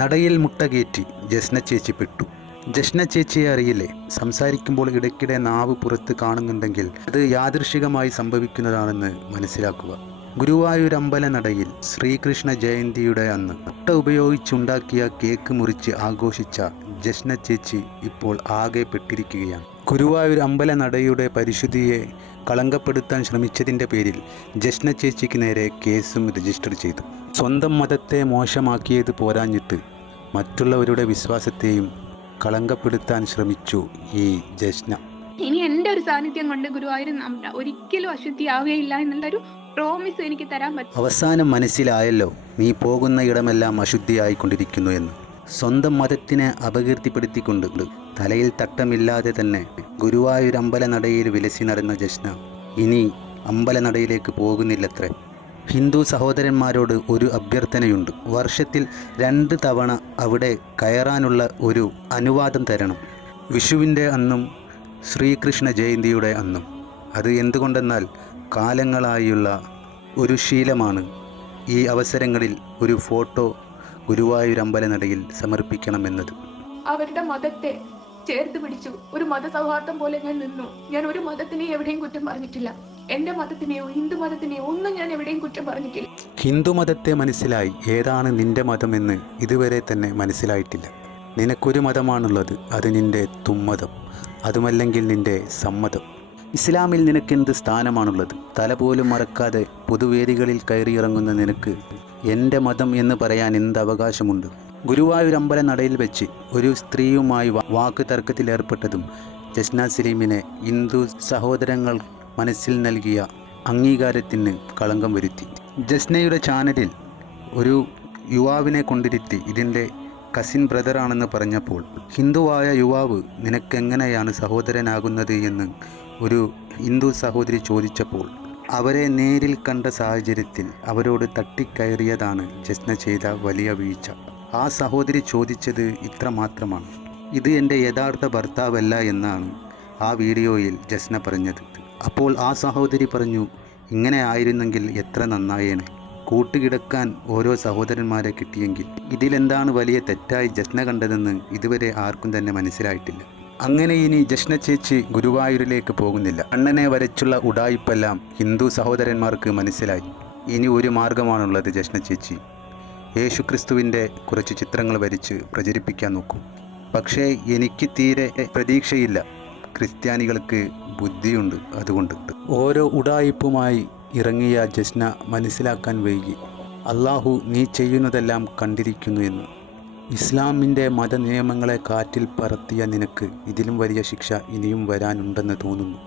നടയിൽ മുട്ടകേറ്റി ജസ്ന ചേച്ചി പെട്ടു ജഷ്ന ചേച്ചിയെ അറിയില്ലേ? സംസാരിക്കുമ്പോൾ ഇടയ്ക്കിടെ നാവ് പുറത്ത് കാണുന്നുണ്ടെങ്കിൽ അത് യാദൃശികമായി സംഭവിക്കുന്നതാണെന്ന് മനസ്സിലാക്കുക. ഗുരുവായൂർ അമ്പല നടയിൽ ശ്രീകൃഷ്ണ ജയന്തിയുടെ അന്ന് മുട്ട ഉപയോഗിച്ചുണ്ടാക്കിയ കേക്ക് മുറിച്ച് ആഘോഷിച്ച ജഷ്ന ചേച്ചി ഇപ്പോൾ ആകെ പെട്ടിരിക്കുകയാണ്. ഗുരുവായൂർ അമ്പല നടയുടെ പരിശുദ്ധിയെ കളങ്കപ്പെടുത്താൻ ശ്രമിച്ചതിന്റെ പേരിൽ ജഷ്ന ചേച്ചിക്ക് നേരെ കേസും രജിസ്റ്റർ ചെയ്തു. സ്വന്തം മതത്തെ മോശമാക്കിയത് പോരാഞ്ഞിട്ട് മറ്റുള്ളവരുടെ വിശ്വാസത്തെയും കളങ്കപ്പെടുത്താൻ ശ്രമിച്ചു ഈ ജഷ്ന. ഇനി എന്റെ ഒരു സാന്നിധ്യം കൊണ്ട് ഗുരുവായൂർ ഒരിക്കലും അശുദ്ധിയാവുകയില്ല എന്നുള്ളൊരു പ്രോമിസ് എനിക്ക് തരാൻ പറ്റും. അവസാനം മനസ്സിലായല്ലോ നീ പോകുന്ന ഇടമെല്ലാം അശുദ്ധിയായിക്കൊണ്ടിരിക്കുന്നു എന്ന്. സ്വന്തം മതത്തിനെ അപകീർത്തിപ്പെടുത്തിക്കൊണ്ട് തലയിൽ തട്ടമില്ലാതെ തന്നെ ഗുരുവായൂർ അമ്പലനടയിൽ വിലസി നടന്ന ജഷ്ന ഇനി അമ്പലനടയിലേക്ക് പോകുന്നില്ലത്രേ. ഹിന്ദു സഹോദരന്മാരോട് ഒരു അഭ്യർത്ഥനയുണ്ട്. വർഷത്തിൽ രണ്ട് തവണ അവിടെ കയറാനുള്ള ഒരു അനുവാദം തരണം. വിഷുവിന്റെ അന്നും ശ്രീകൃഷ്ണ ജയന്തിയുടെ അന്നും. അത് എന്തുകൊണ്ടെന്നാൽ കാലങ്ങളായുള്ള ഒരു ശീലമാണ്. ഈ അവസരങ്ങളിൽ ഒരു ഫോട്ടോ ഗുരുവായൂർ അമ്പലനടയിൽ സമർപ്പിക്കണമെന്നത്. അവരുടെ മതത്തെ ചേർത്ത് പിടിച്ചു. ഒരു മതസൗഹാർദ്ദം പോലെ ഞാൻ നിന്നു. ഞാൻ ഒരു മതത്തിനെ എവിടെയും കുറ്റം പറഞ്ഞിട്ടില്ല. എന്റെ മതത്തിനെയോ ഹിന്ദു മതത്തിനെയോ ഒന്നും ഞാൻ എവിടെയും കുറ്റം പറഞ്ഞിട്ടില്ല. ഹിന്ദു മതത്തെ മനസ്സിലായി ഏതാണ് നിന്റെ മതമെന്ന് ഇതുവരെ തന്നെ മനസ്സിലായിട്ടില്ല. നിനക്കൊരു മതമാണുള്ളത് അത് നിന്റെ തുമ്മതം. അതുമല്ലെങ്കിൽ നിന്റെ സമ്മതം. ഇസ്ലാമിൽ നിനക്കെന്ത് സ്ഥാനമാണുള്ളത്? തല പോലും മറക്കാതെ പൊതുവേദികളിൽ കയറിയിറങ്ങുന്ന നിനക്ക് എന്റെ മതം എന്ന് പറയാൻ എന്ത് അവകാശമുണ്ട്? ഗുരുവായൂർ അമ്പലനടയിൽ വെച്ച് ഒരു സ്ത്രീയുമായി വാക്ക് തർക്കത്തിലേർപ്പെട്ടതും ജസ്ന സലീമിനെ ഹിന്ദു സഹോദരങ്ങൾ മനസ്സിൽ നൽകിയ അംഗീകാരത്തിന് കളങ്കം വരുത്തി. ജസ്നയുടെ ചാനലിൽ ഒരു യുവാവിനെ കൊണ്ടിരുത്തി ഇതിന്റെ കസിൻ ബ്രദറാണെന്ന് പറഞ്ഞപ്പോൾ ഹിന്ദുവായ യുവാവ് നിനക്കെങ്ങനെയാണ് സഹോദരനാകുന്നത്? എന്ന് ഒരു ഹിന്ദു സഹോദരി ചോദിച്ചപ്പോൾ അവരെ നേരിൽ കണ്ട സാഹചര്യത്തിൽ അവരോട് തട്ടിക്കയറിയതാണ് ജസ്ന ചെയ്ത വലിയ വീഴ്ച. ആ സഹോദരി ചോദിച്ചത് ഇത്ര മാത്രമാണ് ഇത് എന്റെ യഥാർത്ഥ ഭർത്താവല്ല എന്നാണ് ആ വീഡിയോയിൽ ജസ്ന പറഞ്ഞത്. അപ്പോൾ ആ സഹോദരി പറഞ്ഞു ഇങ്ങനെ ആയിരുന്നെങ്കിൽ എത്ര നന്നായേനെ. കൂട്ടുകിടക്കാൻ ഓരോ സഹോദരന്മാരെ കിട്ടിയെങ്കിൽ. ഇതിലെന്താണ് വലിയ തെറ്റായി ജസ്ന കണ്ടതെന്ന് ഇതുവരെ ആർക്കും തന്നെ മനസ്സിലായിട്ടില്ല. അങ്ങനെ ഇനി ജഷ്ന ചേച്ചി ഗുരുവായൂരിലേക്ക് പോകുന്നില്ല. അണ്ണനെ വരച്ചുള്ള ഉടായിപ്പെല്ലാം ഹിന്ദു സഹോദരന്മാർക്ക് മനസ്സിലായി. ഇനി ഒരു മാർഗമാണുള്ളത് ജഷ്ന ചേച്ചി. യേശുക്രിസ്തുവിന്റെ കുറച്ച് ചിത്രങ്ങൾ വരച്ച് പ്രചരിപ്പിക്കാൻ നോക്കും. പക്ഷേ എനിക്ക് തീരെ പ്രതീക്ഷയില്ല. ക്രിസ്ത്യാനികൾക്ക് ബുദ്ധിയുണ്ട് അതുകൊണ്ട്. ഓരോ ഉടായിപ്പുമായി ഇറങ്ങിയ ജഷ്ന മനസ്സിലാക്കാൻ വൈകി. അള്ളാഹു നീ ചെയ്യുന്നതെല്ലാം കണ്ടിരിക്കുന്നു എന്ന്. ഇസ്ലാമിന്റെ മതനിയമങ്ങളെ കാറ്റിൽ പറത്തിയ നിനക്ക് ഇതിലും വലിയ ശിക്ഷ ഇനിയും വരാനുണ്ടെന്ന് തോന്നുന്നു.